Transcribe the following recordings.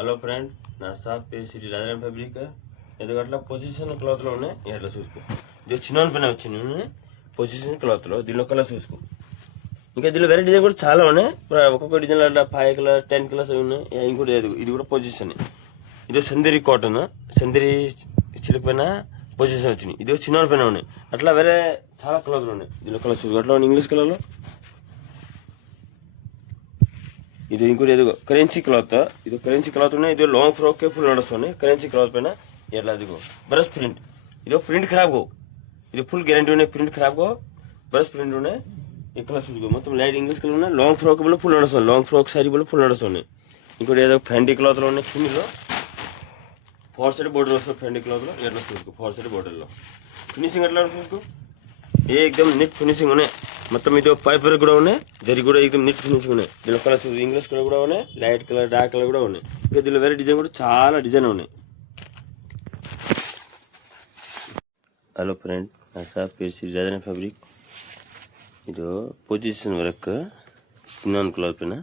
Hello friend, నా షాప్ పేరు శ్రీ రాజారాం ఫ్యాబ్రిక్. ఎందుకంటే పొజిషన్ క్లాత్లో ఉన్నాయి. ఇట్లా చూసుకో, ఇది చిన్న పైన వచ్చింది పొజిషన్ క్లాత్లో. దీనిలో కలర్ చూసుకో. ఇంకా దీనిలో వేరే డిజైన్ కూడా చాలా ఉన్నాయి. ఒక్కొక్క డిజైన్ అట్లా 5 కలర్ 10 కలర్స్ ఉన్నాయి. ఇంకోటి ఇది కూడా పొజిషన్. ఇది సందరి కాటన్, సందరి చిలుక పైన పొజిషన్ వచ్చినాయి. ఇది చిన్న పైన ఉన్నాయి. అట్లా వేరే చాలా కలర్లు ఉన్నాయి. దీనిలో కలర్ చూసుకో. అట్లా ఇంగ్లీష్ కలర్లో ఇది ఇంకోటి ఏదో కరెన్సీ క్లాత్. ఇది కరెన్సీ క్లాత్ ఉన్నాయి. ఇది లాంగ్ ఫ్రాక్ ఫుల్ నడుస్తున్నాయి. కరెన్సీ క్లాత్ పైన ఎట్లా అదిగో బ్రష్ ప్రింట్. ఇది ప్రింట్ ఖరాబ్ గో, ఇది ఫుల్ గ్యారంటీ ఉన్నాయి. ప్రింట్ ఖరాబ్ గో, బ్రష్ ప్రింట్ ఉన్నాయి. ఈ కలర్ చూసుకో. మొత్తం లైట్ ఇంగ్లీష్ కలర్ ఉన్నాయి. లాంగ్ ఫ్రాక్ బోల్ ఫుల్ నడుస్తుంది. లాంగ్ ఫ్రాక్ సారీ బోల్ ఫుల్ నడుస్తున్నాయి. ఇంకోటి ఏదో ఫ్యాండీ క్లాత్లో ఉన్నాయి. కిందిలో 4 సైడ్ బోర్డర్ వస్తుంది. ఫ్యాండీ క్లాత్లో ఎట్లా చూసుకో. 4 సైడ్ బోర్డర్లో ఫినిషింగ్ ఎట్లా చూసుకో. ఏకదమ్ నీట్ ఫినిషింగ్ ఉన్నాయి. మొత్తం ఇది పైపర్ కూడా ఉన్నాయి. జరి కూడా ఏకదమ్ నీట్ ఫినిషింగ్ ఉన్నాయి. దీనిలో కలర్స్ ఇంగ్లీష్ కలర్ కూడా ఉన్నాయి. లైట్ కలర్, డార్క్ కలర్ కూడా ఉన్నాయి. ఇంకా దీనిలో వేరే డిజైన్ కూడా చాలా డిజైన్ ఉన్నాయి. హలో ఫ్రెండ్, నా షాప్ పేరు శ్రీ రాజారాం ఫ్యాబ్రిక్. ఇది పొజిషన్ వర్క్ చిన్న క్లాత్ పైన.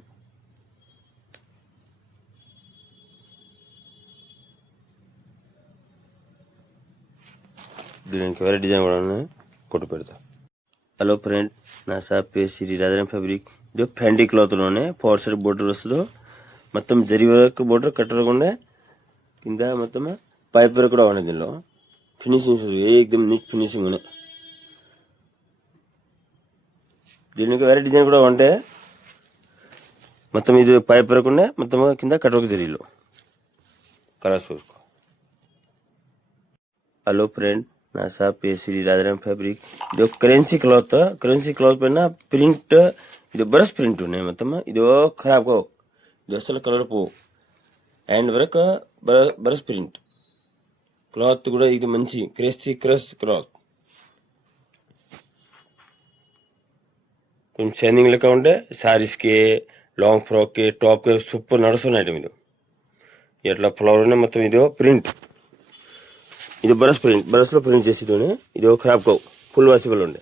దీనికి వేరే డిజైన్ కూడా ఉన్నాయి. కొట్టు పెడతా. హలో ఫ్రెండ్, నా షాప్ పేరు శ్రీ రాజారాం ఫ్యాబ్రిక్. ఇది ఫ్యాండీ క్లాత్లోనే 4 సైడ్ బోర్డర్ వస్తుంది. మొత్తం జరి వర్క్ బోర్డర్ కట్టర్ ఉండే. కింద మొత్తం పైప్ వర్క్ కూడా ఉన్నాయి. దీనిలో ఫినిషింగ్ ఏకదమ్ నీట్ ఫినిషింగ్ ఉన్నాయి. దీనికి వేరే డిజైన్ కూడా ఉంటే మొత్తం ఇది పైప్ వర్క్ ఉండే. మొత్తం కింద కట్ వర్క్ జరీలో కలర్స్ చూసుకో. హలో ఫ్రెండ్, నా షాప్ పేరు శ్రీ రాజారాం ఫ్యాబ్రిక్. ఇది కరెన్సీ క్లాత్. కరెన్సీ క్లాత్ పైన ప్రింట్, ఇది బ్రష్ ప్రింట్ ఉన్నాయి. మొత్తం ఇది ఖరాబ్ కావు. ఇది అసలు కలర్ పోవు. Hand work brush print. Cloth కూడా ఇది మంచి క్రష్ క్లాత్. కొంచెం షైనింగ్ లెక్క ఉంటే శారీస్కి, లాంగ్ ఫ్రాక్కి, టాప్కి సూపర్ నడుస్తున్న ఐటమ్. ఇది ఎట్లా ఫ్లవర్ ఉన్నాయి. మొత్తం ఇది ప్రింట్. ఇది బ్రష్ ప్రింట్. బ్రష్లో ప్రింట్ చేసి ఇది ఖరాబ్ కావు. ఫుల్ వాసిబుల్ ఉండే.